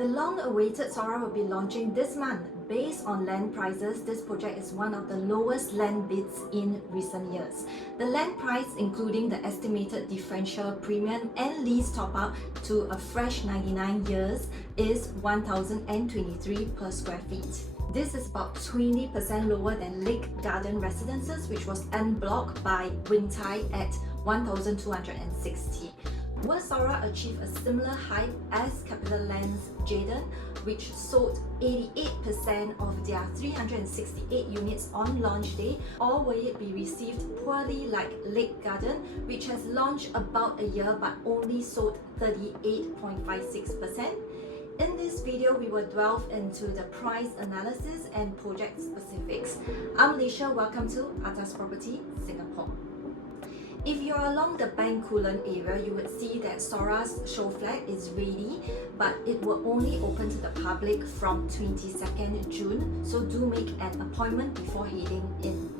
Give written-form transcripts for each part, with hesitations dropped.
The long-awaited SORA will be launching this month. Based on land prices, this project is one of the lowest land bids in recent years. The land price, including the estimated differential premium and lease top-up to a fresh 99 years, is 1,023 per square feet. This is about 20% lower than Lakegarden Residences, which was en bloc by Wing Tai at 1,260. Will SORA achieve a similar hype as CapitaLand's Jadon, which sold 88% of their 368 units on launch day, or will it be received poorly like Lakegarden, which has launched about a year but only sold 38.56%? In this video, we will delve into the price analysis and project specifics. I'm Alicia, welcome to Atas Property Singapore. If you're along the Bencoolen area, you would see that SORA's show flat is ready, but it will only open to the public from 22nd June, so do make an appointment before heading in.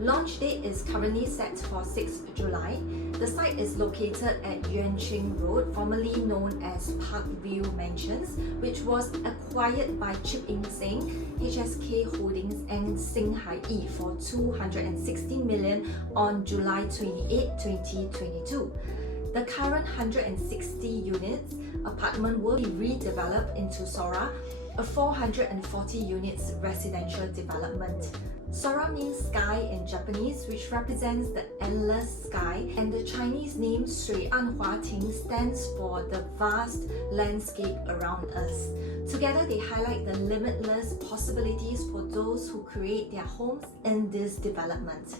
Launch date is currently set for 6th July. The site is located at Yuan Ching Road, formerly known as Parkview Mansions, which was acquired by Chip Ing Seng, HSK Holdings and Singhai Yi for $260 million on July 28, 2022. The current 160 units apartment will be redeveloped into SORA, a 440 units residential development. SORA means sky in Japanese, which represents the endless sky, and the Chinese name Shui An Hua Ting stands for the vast landscape around us. Together, they highlight the limitless possibilities for those who create their homes in this development.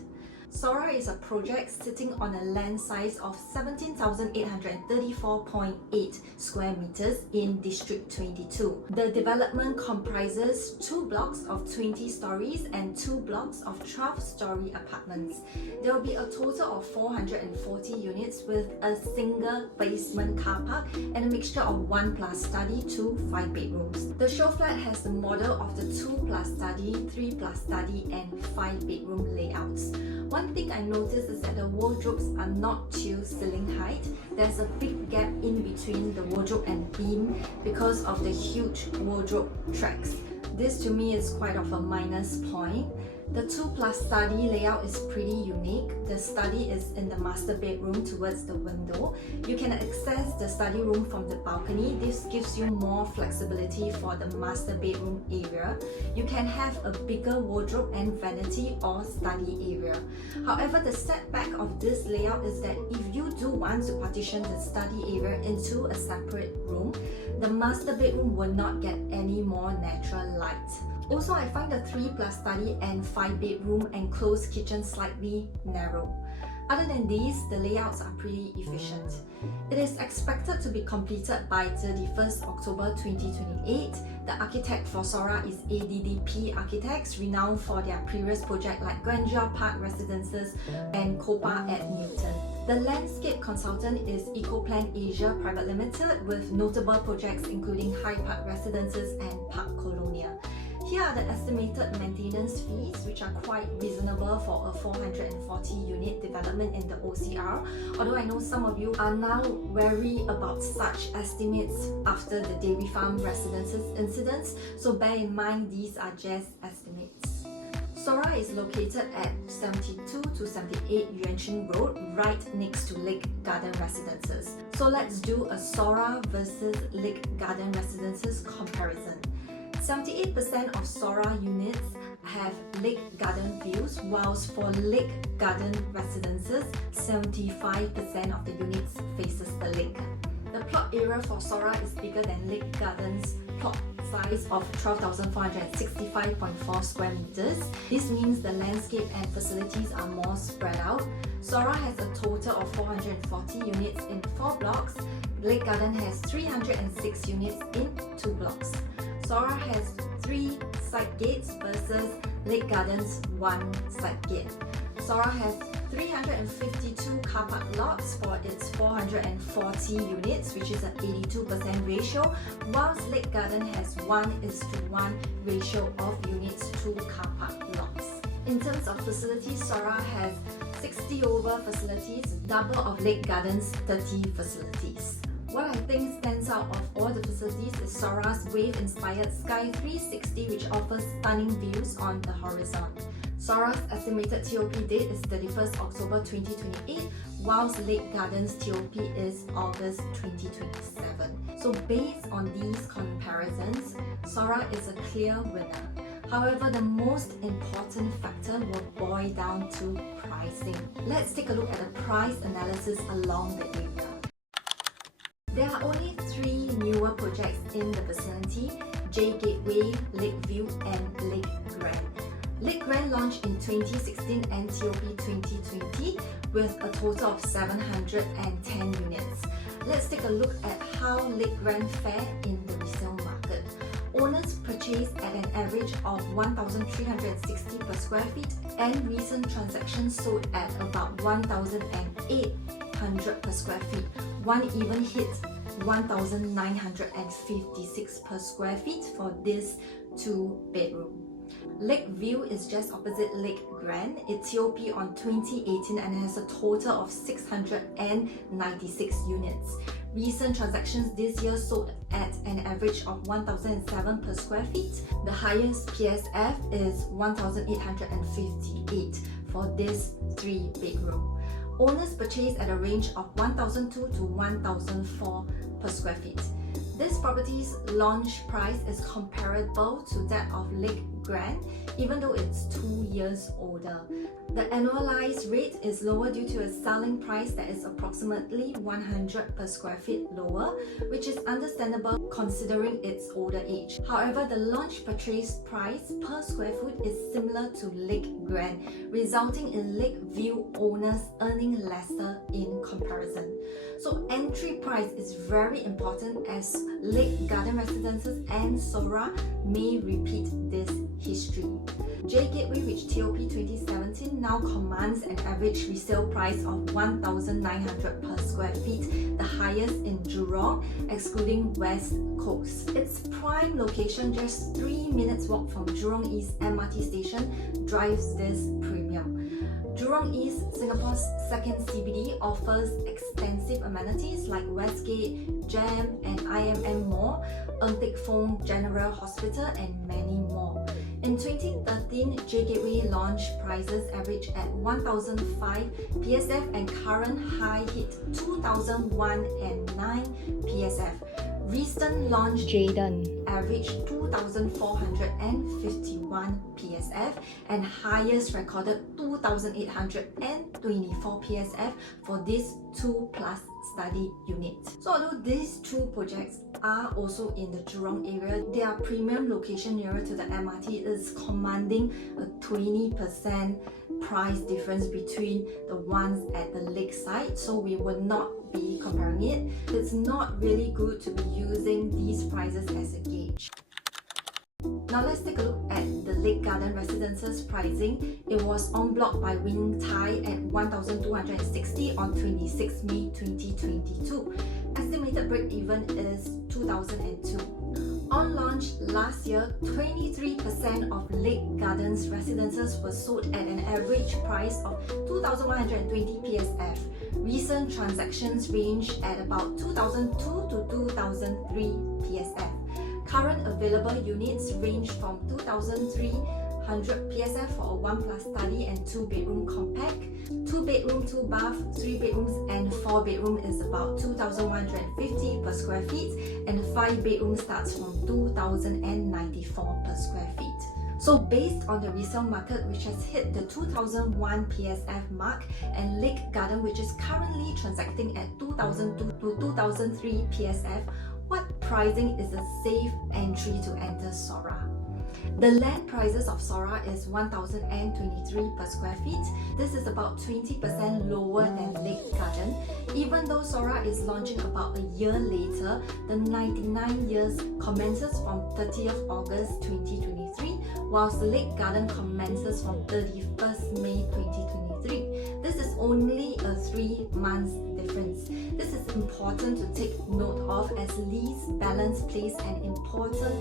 SORA is a project sitting on a land size of 17,834.8 square meters in District 22. The development comprises 2 blocks of 20 stories and 2 blocks of 12-story apartments. There will be a total of 440 units with a single basement car park and a mixture of 1+ study to 5 bedrooms. The show flat has the model of the 2+ study, 3+ study and 5 bedroom layouts. One thing I noticed is that the wardrobes are not to ceiling height. There's a big gap in between the wardrobe and beam because of the huge wardrobe tracks. This to me is quite of a minus point. The 2+ study layout is pretty unique. The study is in the master bedroom towards the window. You can access the study room from the balcony. This gives you more flexibility for the master bedroom area. You can have a bigger wardrobe and vanity or study area. However, the setback of this layout is that if you do want to partition the study area into a separate room, the master bedroom will not get any more natural light. Also, I find the 3+ study and 5 bedroom enclosed kitchen slightly narrow. Other than these, the layouts are pretty efficient. It is expected to be completed by 31st October 2028. The architect for SORA is ADDP Architects, renowned for their previous projects like Grandeur Park Residences and Copa at Newton. The landscape consultant is EcoPlan Asia Private Limited, with notable projects including High Park Residences and Park Colonia. Here are the estimated maintenance fees, which are quite reasonable for a 440 unit development in the OCR, although I know some of you are now wary about such estimates after the Dairy Farm Residences incidents, so bear in mind these are just estimates. SORA is located at 72 to 78 Yuan Ching Road, right next to Lakegarden Residences. So let's do a SORA versus Lakegarden Residences comparison. 78% of SORA units have Lakegarden views, whilst for Lakegarden Residences, 75% of the units faces the lake. The plot area for SORA is bigger than Lakegarden's plot size of 12,465.4 square meters. This means the landscape and facilities are more spread out. SORA has a total of 440 units in 4 blocks. Lakegarden has 306 units in 2 blocks. SORA has 3 side gates versus Lakegarden's 1 side gate. SORA has 352 car park lots for its 440 units, which is an 82% ratio, whilst Lakegarden has 1:1 ratio of units to car park lots. In terms of facilities, SORA has 60 over facilities, double of Lakegarden's 30 facilities. What I think stands out of all the facilities is SORA's wave-inspired Sky 360, which offers stunning views on the horizon. SORA's estimated TOP date is 31st October 2028, whilst Lakegarden's TOP is August 2027. So based on these comparisons, SORA is a clear winner. However, the most important factor will boil down to pricing. Let's take a look at the price analysis along the area. There are only 3 newer projects in the vicinity: J Gateway, Lakeview and Lakegarden. Lakegarden launched in 2016 and TOP 2020 with a total of 710 units. Let's take a look at how Lakegarden fared in the resale market. Owners purchased at an average of 1,360 per square feet, and recent transactions sold at about 1,800 per square feet. One even hit 1,956 per square feet for this 2-bedroom. Lakeview is just opposite Lakegarden. It's TOP on 2018 and has a total of 696 units. Recent transactions this year sold at an average of 1,007 per square feet. The highest PSF is 1,858 for this 3-bedroom. Owners purchased at a range of 1,002 to 1,004 per square feet. This property's launch price is comparable to that of Lakegarden, even though it's 2 years older. The annualized rate is lower due to a selling price that is approximately 100 per square feet lower, which is understandable considering its older age. However, the launch purchase price per square foot is similar to Lakegarden, resulting in Lakeview owners earning lesser in comparison. So entry price is very important, as Lakegarden Residences and SORA may repeat this history. J Gateway, which TOP 2017, now commands an average resale price of 1,900 per square feet, the highest in Jurong, excluding West Coast. Its prime location, just 3 minutes walk from Jurong East MRT station, drives this premium. Jurong East, Singapore's second CBD, offers extensive amenities like Westgate, GEM and IMM Mall, Ng Teng Fong General Hospital and many more. In 2013, J Gateway launched prices averaged at 1,005 PSF and current high hit 2,001 PSF. Recent launch Jayden averaged 2,451 PSF and highest recorded 2,824 PSF for this 2+ study unit. So although these 2 projects are also in the Jurong area, their premium location nearer to the MRT is commanding a 20% price difference between the ones at the lakeside, so we will not be comparing it. It's not really good to be using these prices as a gauge. Now let's take a look at the Lakegarden Residences pricing. It was en bloc by Wing Tai at 1,260 on 26 May 2022. Estimated break-even is 2002. On launch last year, 23% of Lakegarden's residences were sold at an average price of 2,120 PSF. Recent transactions ranged at about 2,002 to 2,003 PSF. Current available units range from 2,300 PSF for a 1+ study and 2-bedroom compact. 2-bedroom, 2-bath, 3 bedrooms and 4-bedroom is about 2,150 per square feet, and 5-bedroom starts from 2,094 per square feet. So based on the resale market, which has hit the 2,001 PSF mark, and Lakegarden, which is currently transacting at 2,002 to 2,003 PSF, what pricing is a safe entry to enter SORA? The land prices of SORA is 1,023 per square feet. This is about 20% lower than Lakegarden. Even though SORA is launching about a year later, the 99 years commences from 30th August 2023, whilst Lakegarden commences from 31st May 2023. This is only a 3 months difference. This is important to take note of, as lease balance plays an important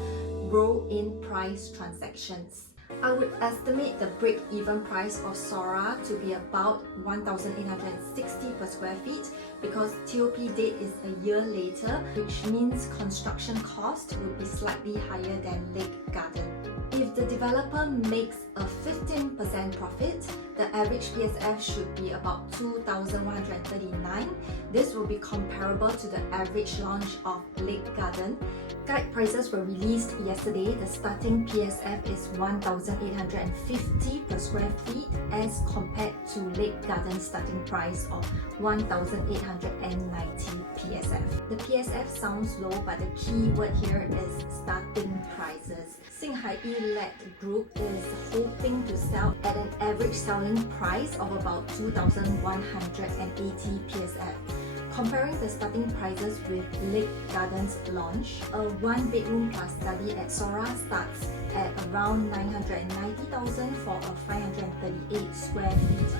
role in price transactions. I would estimate the break-even price of SORA to be about 1,860 per square feet, because TOP date is a year later, which means construction cost will be slightly higher than Lakegarden. If the developer makes a 15% profit, the average PSF should be about 2,139. This will be comparable to the average launch of Lakegarden. Guide prices were released yesterday. The starting PSF is 1,850 per square feet as compared to Lakegarden's starting price of 1,890 PSF. The PSF sounds low, but the key word here is starting prices. Xinghai-led group is hoping to sell at an average selling price of about 2,180 PSF. Comparing the starting prices with Lakegarden's launch, a 1-bedroom plus study at SORA starts at around 990,000 for a 538 square feet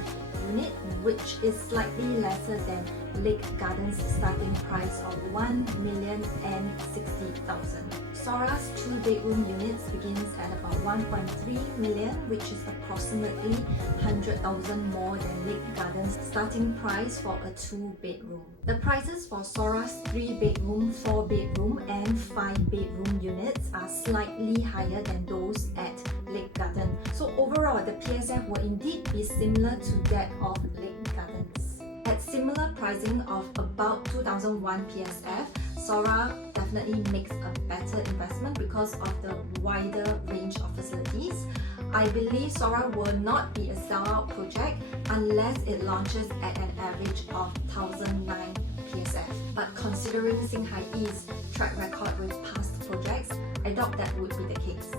unit, which is slightly lesser than Lakegarden's starting price of 1,060,000. SORA's 2-bedroom units begins at about 1.3 million, which is approximately 100,000 more than Lakegarden's starting price for a 2-bedroom. The prices for SORA's 3-bedroom, 4-bedroom and 5-bedroom units are slightly higher than those at Lakegarden. So overall, the PSF will indeed be similar to that of Lakegarden's. At similar pricing of about 2,001 PSF, SORA definitely makes a better investment because of the wider range of facilities. I believe SORA will not be a sellout project unless it launches at an average of 1,009 PSF. But considering Xinghai-Yi's track record with past projects, I doubt that would be the case.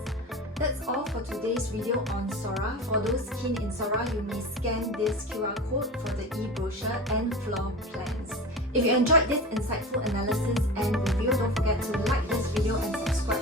That's all for today's video on SORA. For those keen in SORA, you may scan this QR code for the e-brochure and floor plans. If you enjoyed this insightful analysis and review, don't forget to like this video and subscribe